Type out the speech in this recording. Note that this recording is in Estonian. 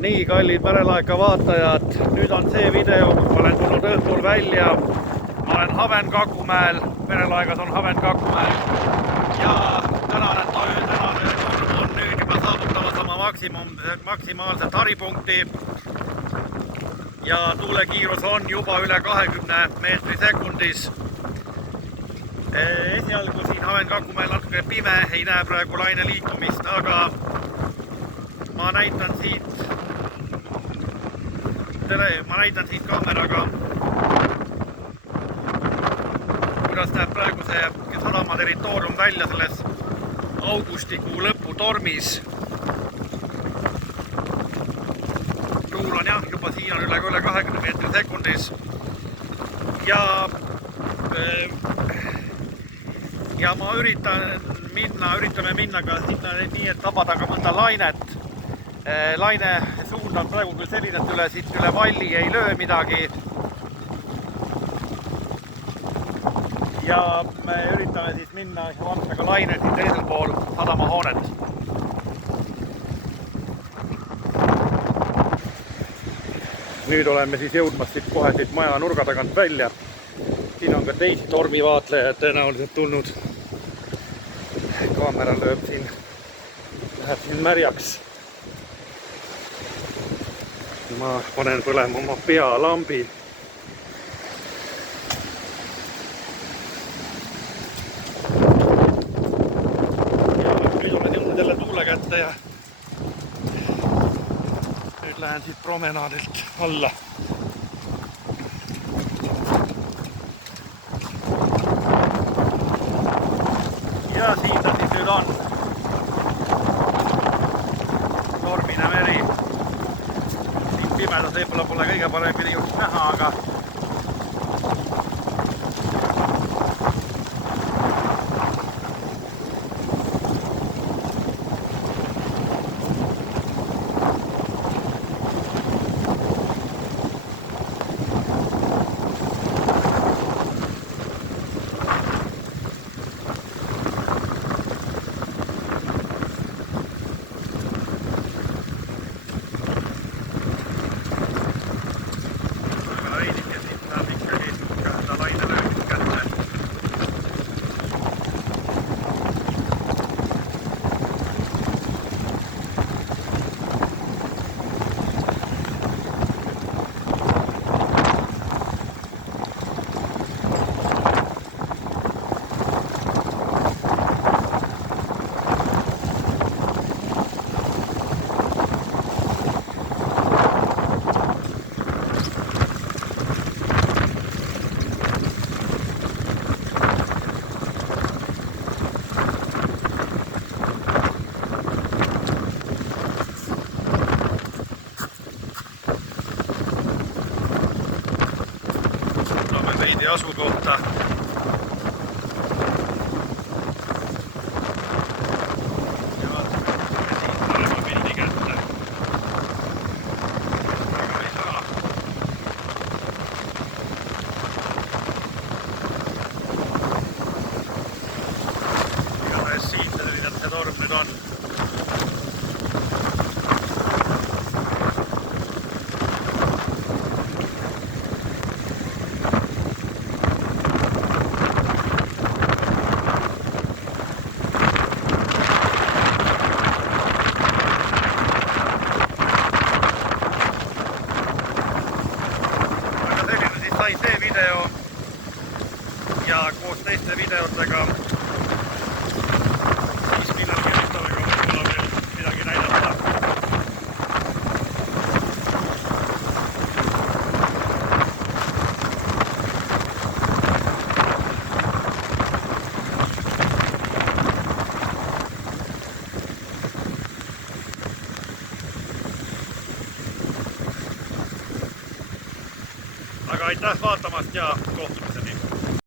Nii, kallid merelaeka vaatajad, nüüd on see video, kus ma olen tulnud õhtul välja. Ma olen Haven-Kakumäel, merelaegas on Haven-Kakumäel ja tänane torm on nüüd juba saavutamas oma maksimaalset haripunkti ja tuulekiirus on juba üle 20 meetri sekundis. Esialgu siin Haven-Kakumäel natuke pime, ei näe praegu laine liikumist, aga ma näitan siit kaameraga, kuidas näeb praegu see sadama territoorium välja selles augustikuu lõpu tormis. Tuul on jah, juba siin on üle 20 meetri sekundis ja ma üritame minna ka sinna nii, et tabada ka mõnda lainet. Laine suund on praegu küll selline, et üle valli ei löö midagi. Ja me üritame siis minna ja vaadata ka lainet siin teisel pool sadamahoonet. Nüüd oleme siis jõudmas kohe siit maja nurga tagant välja. Siin on ka teisi tormivaatlejaid tõenäoliselt tulnud. Kaamera läheb siin märjaks. Ma panen põlema oma pealambi. Ja nüüd olen jõudnud jälle tuule kätte ja nüüd lähen siit promenaadilt alla. Ja siin ta siis nüüd on. Tormine meri. Pimedas võib-olla pole kõige paremini just näha, aga asukohta. Ja vaatame olema pildi kätte. Aga ei saa. Igatahes siit selline see torm nüüd on. Sai see video ja koos teiste videotega siis millalgi üritame ka võib-olla veel midagi näidata. Aga aitäh vaatamast ja kohtumiseni!